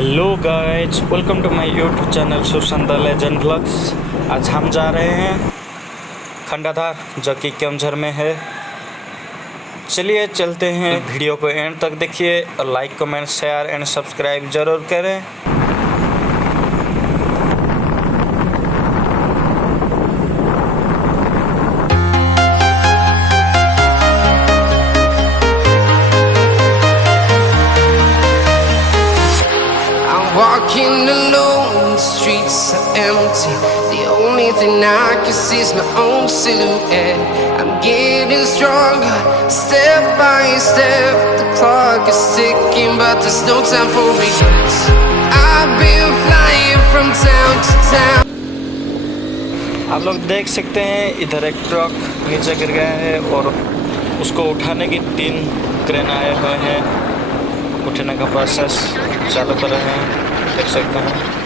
Hello guys, welcome to my YouTube channel Sushant vlogs. आज हम जा रहे हैं खंडाधार, जो कि केओंझर में है। चलिए चलते हैं। वीडियो को एंड तक देखिए और like comment share and subscribe ज़रूर करें। Walking alone, the streets are empty. The only thing I can see is my own silhouette. I'm getting stronger, step by step. The clock is ticking, but there's no time for regrets. I've been flying from town to town. आप लोग देख सकते हैं, इधर एक truck नीचे गिर गया है और उसको उठाने की 3 क्रेन आए हुए हैं। उठाने का प्रोसेस चालू कर रहे हैं, देख सकते हैं।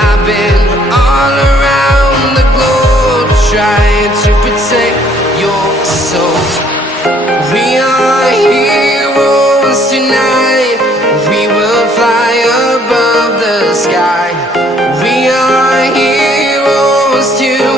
I've been all around the globe trying to protect your soul. We are heroes tonight. We will fly above the sky. We are heroes tonight.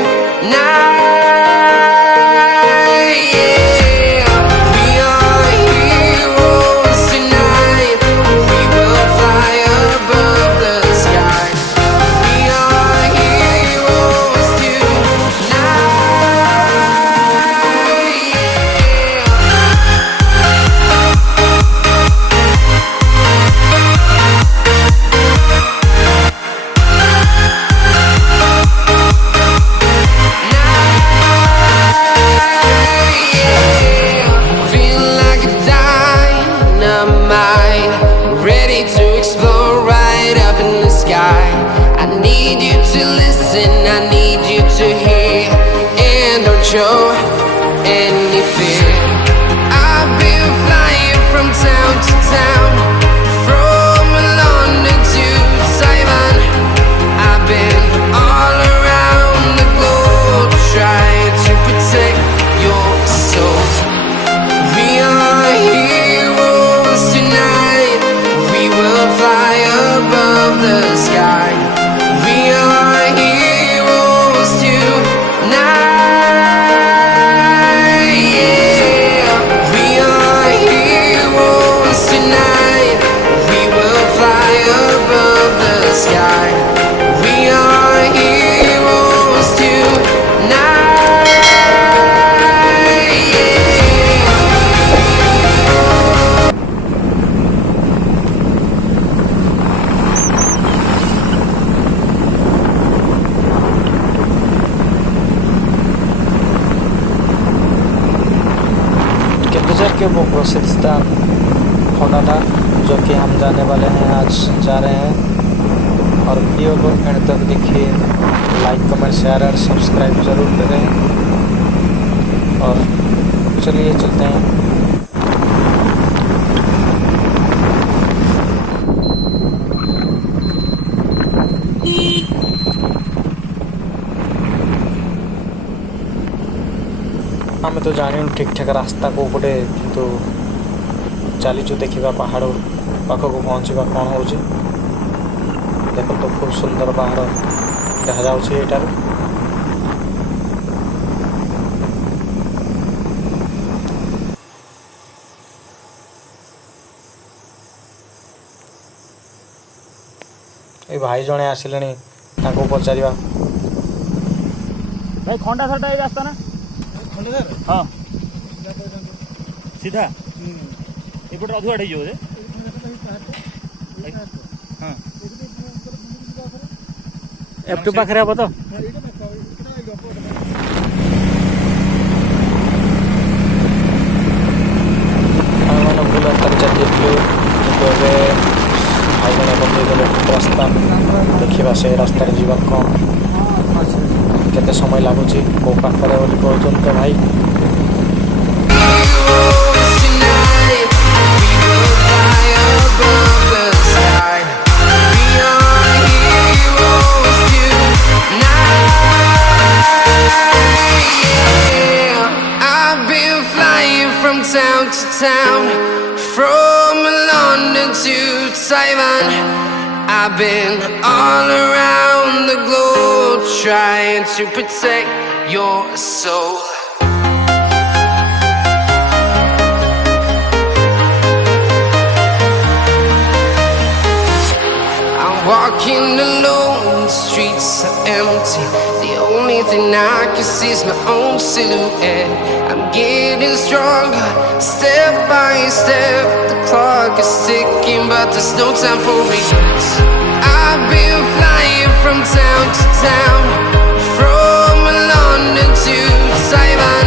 I need you to listen, I need you to hear, and don't show any fear. I've been flying from town to town, from London to Taiwan. I've been all around the globe trying to protect your soul. We are heroes tonight. We will fly above the sky. We are heroes tonight. Yeah. We are heroes tonight. We will fly above the sky. We are heroes tonight. Keonjhar के वो प्रसिद्ध स्थान खंडाधार, जो कि हम जाने वाले हैं, आज जा रहे हैं। और वीडियो को एंड तक देखिए, लाइक कमेंट शेयर और सब्सक्राइब ज़रूर करें। और चलिए चलते हैं। आम तो जानी ठीक ठाक रास्ता को पटे, किंतु चलीचु देखा पहाड़ पाखक पहुँचा कौन हो। देख तो खूब सुंदर पहाड़ देखा जाटार। ये भाई जड़े आसिले पचार भाई खंडाधार रास्ता ना खंडाधार हाँ सीधा एपटे अधुआट हो हाँ एफ टू पाखे हम तो मैंने भूल तक चलू भाई मैंने बतईदे रास्ता देखा से रास्तार जीवा कौन केते समय लगुच कौ पाखे कहते तो भाई Town to town, from London to Taiwan, I've been all around the globe trying to protect your soul. I'm walking alone, the streets are empty. The only thing I can see is my own silhouette. I'm getting stronger, step by step. The clock is ticking, but there's no time for regrets. I've been flying from town to town, from London to Taiwan.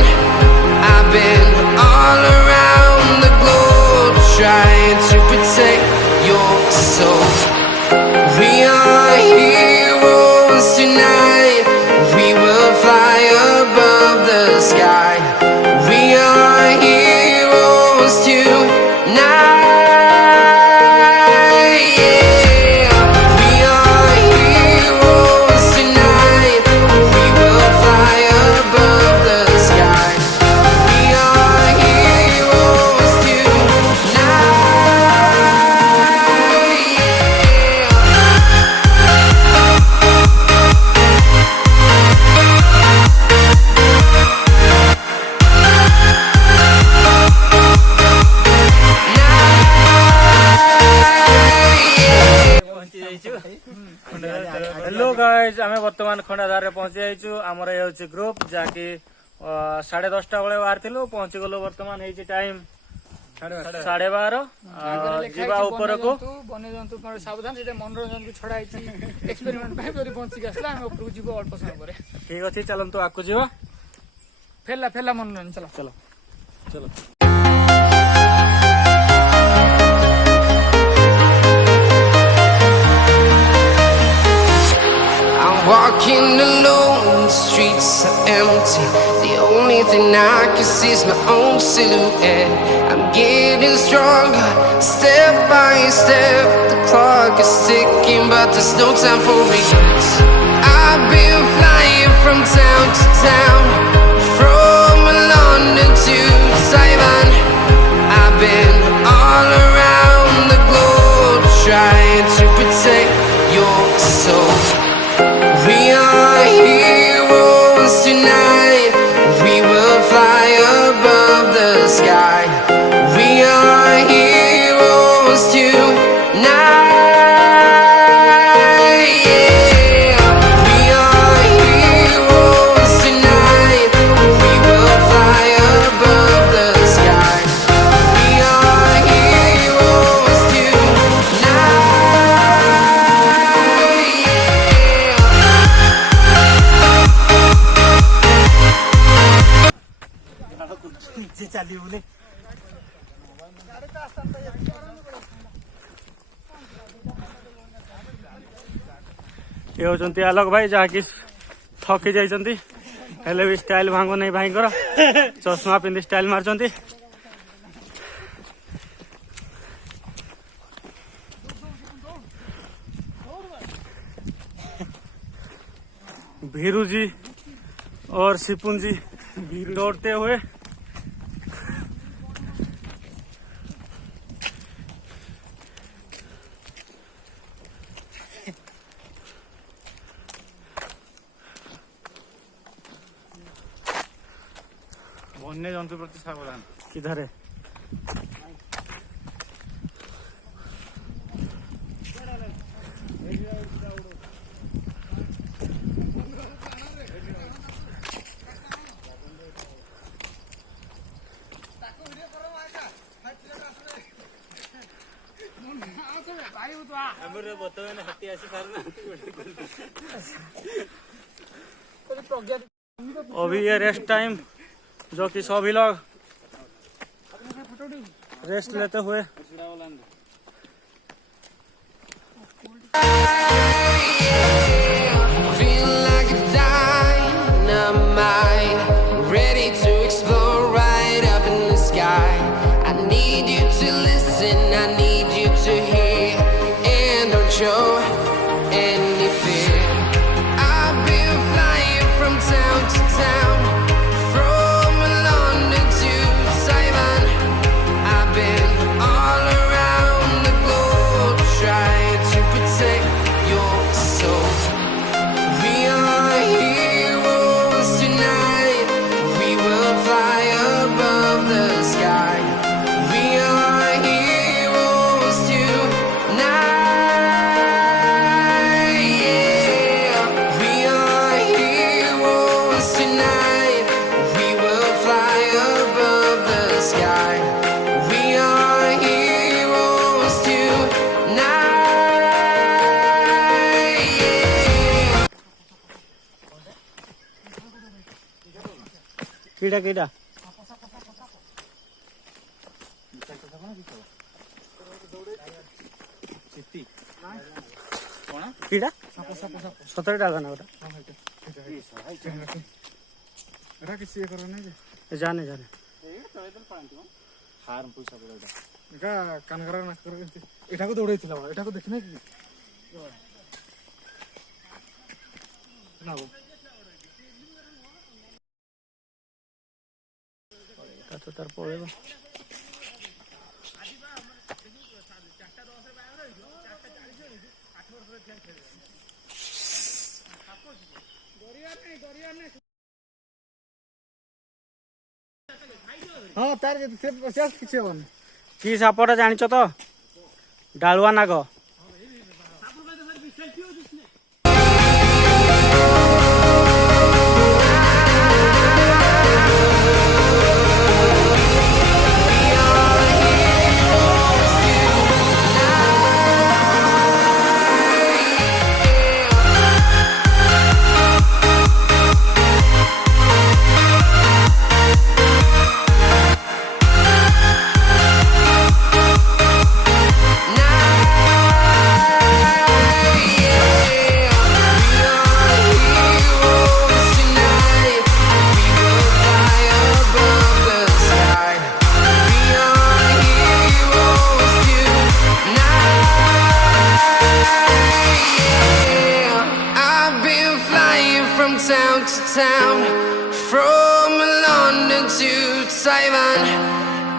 I've been all around the globe trying to protect your soul. We are heroes tonight. We will fly above the sky. We are heroes tonight. Yeah. We are heroes tonight. We will fly above the sky. We are heroes tonight. Hello guys आम बर्तमान खंडाधार पहुंची जाइचु आमर ये हूँ group जहाँकि 10:30 बेले बाहर पहुंची गलु बर्तमान है टाइम 12:30 जीवा ऊपर को वन्यजंतु सावधान से मनोरंजन को छड़ा एक्सपेरिमेंट बंचिक आसला ऊपर जीव अल्प समय पर ठीक अच्छे चलतु आगे जीवा फेला फेला मनोरंजन चलो चलो चलो Walking alone, the streets are empty. The only thing I can see is my own silhouette. I'm getting stronger, step by step. The clock is ticking, but there's no time for regrets. I've been flying from town to town, from London to Taiwan. I've been all around the globe trying to protect your soul. We are heroes tonight. We will fly above the sky. We are heroes tonight. Yeah. We are heroes tonight. We will fly above the sky. We are heroes tonight. चली बोले ये होचंती आलोक भाई जहाँकि थकी जाइछंती हेले भी style भांगो नहीं भाई चश्मा पिंधि स्टाइल मारचंती भीरू जी और सिपुन जी दौड़ते हुए वन्य जंतु प्रति सावधान किधर है अभी ये रेस्ट टाइम जो कि सभी लोग रेस्ट लेते हुए Feel like a dynamite, ready to explore right up in the sky. I need you to listen, I need you to hear, and don't show any fear. I've been flying from town to town, from London to Taiwan. I've been all around the globe trying to protect your soul. We are heroes tonight. We will fly above the sky. We are heroes tonight. Yeah. We are heroes tonight. We will fly above the sky. We are heroes tonight. Yeah. कीड़ा कीड़ा कीड़ा सतरे डाला ना ओटा जाने जाने ଏଠାକୁ ଦୌଡେଇଥିଲା ଏଠାକୁ ଦେଖିନା କି तो तार पड़ेगा ହଁ ତାର ସେ କିଛି ହବନି କି ସାପଟା ଜାଣିଛ ତ ଡାଳୁଆ ନାଗ Town to town, from London to Taiwan.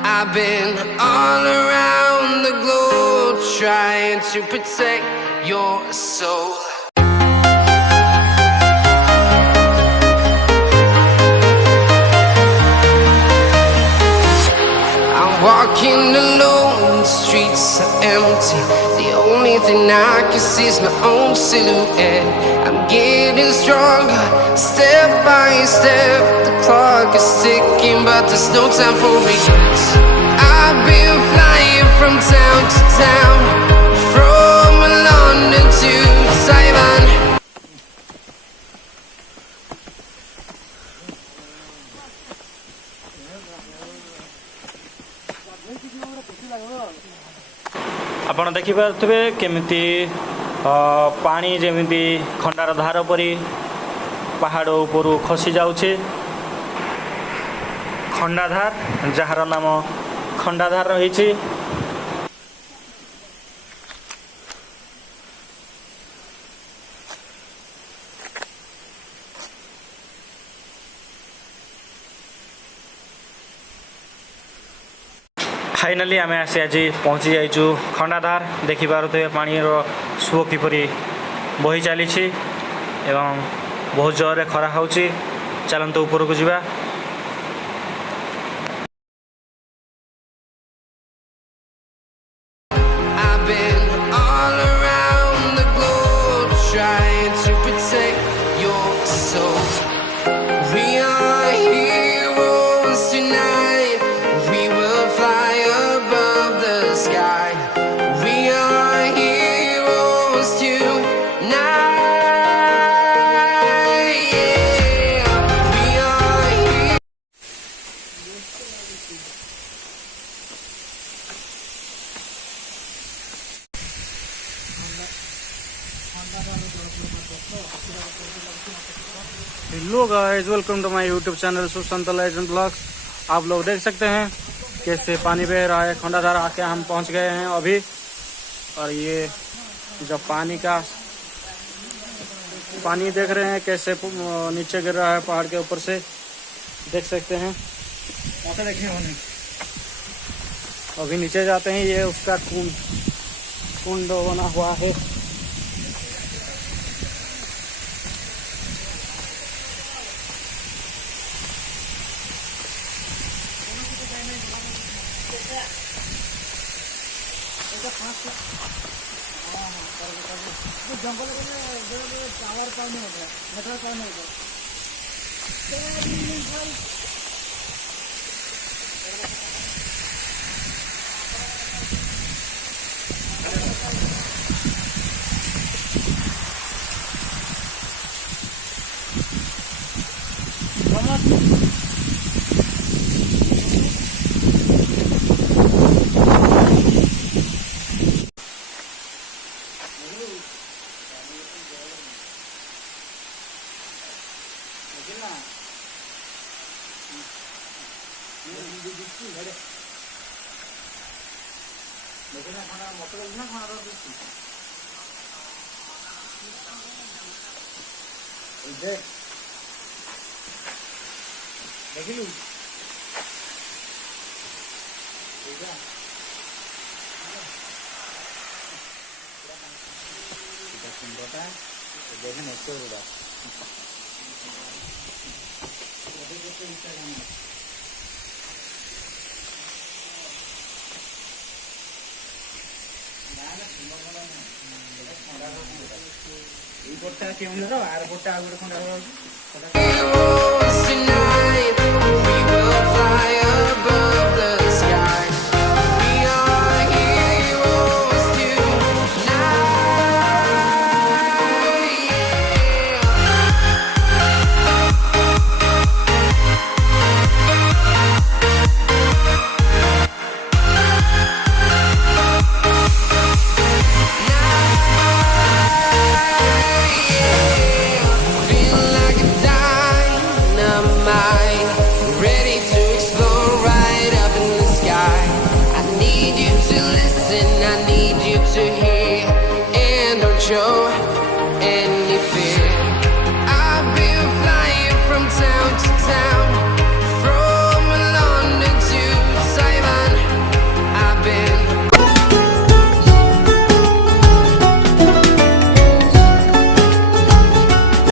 I've been all around the globe trying to protect your soul. I'm walking alone, the streets are empty. The only thing I can see is my own silhouette. I'm getting stronger, step by step. The clock is ticking, but there's no time for regrets. I've been flying from town to town, from London to Taiwan. ଆପଣ ଦେଖିପାରୁଥିବେ କେମିତି ପାଣି ଯେମିତି ଖଣ୍ଡାର ଧାର ପରି ପାହାଡ଼ ଉପରୁ ଖସି ଯାଉଛି ଖଣ୍ଡାଧାର ଯାହାର ନାମ ଖଣ୍ଡାଧାର ରହିଛି फाइनाली आम आसी आज पहुँची जाइचु खंडाधार देखिपे पानीर सुओ किपरि बही चली एवं बहुत जोर खरा हो चलते ऊपर को जावा I've been all around the globe trying to protect your soul. We are heroes tonight. We will fly above the sky. We are heroes. Guys, welcome to my YouTube channel Sushant legend blogs. आप लोग देख सकते हैं कैसे पानी बह रहा है। खंडाधार आके हम पहुंच गए हैं अभी। और ये जब पानी देख रहे हैं कैसे नीचे गिर रहा है पहाड़ के ऊपर से, देख सकते हैं। अभी नीचे जाते हैं, ये उसका कुंड बना हुआ है। जंगल टावर पानी हो गया, नेटवर्क पानी हो गया। देखिलु ଏଇ ପଟଟା କେଉଁଝର, ଆର ପଟଟା ଆଉ ଗୋଟେ ଖଣ୍ଡା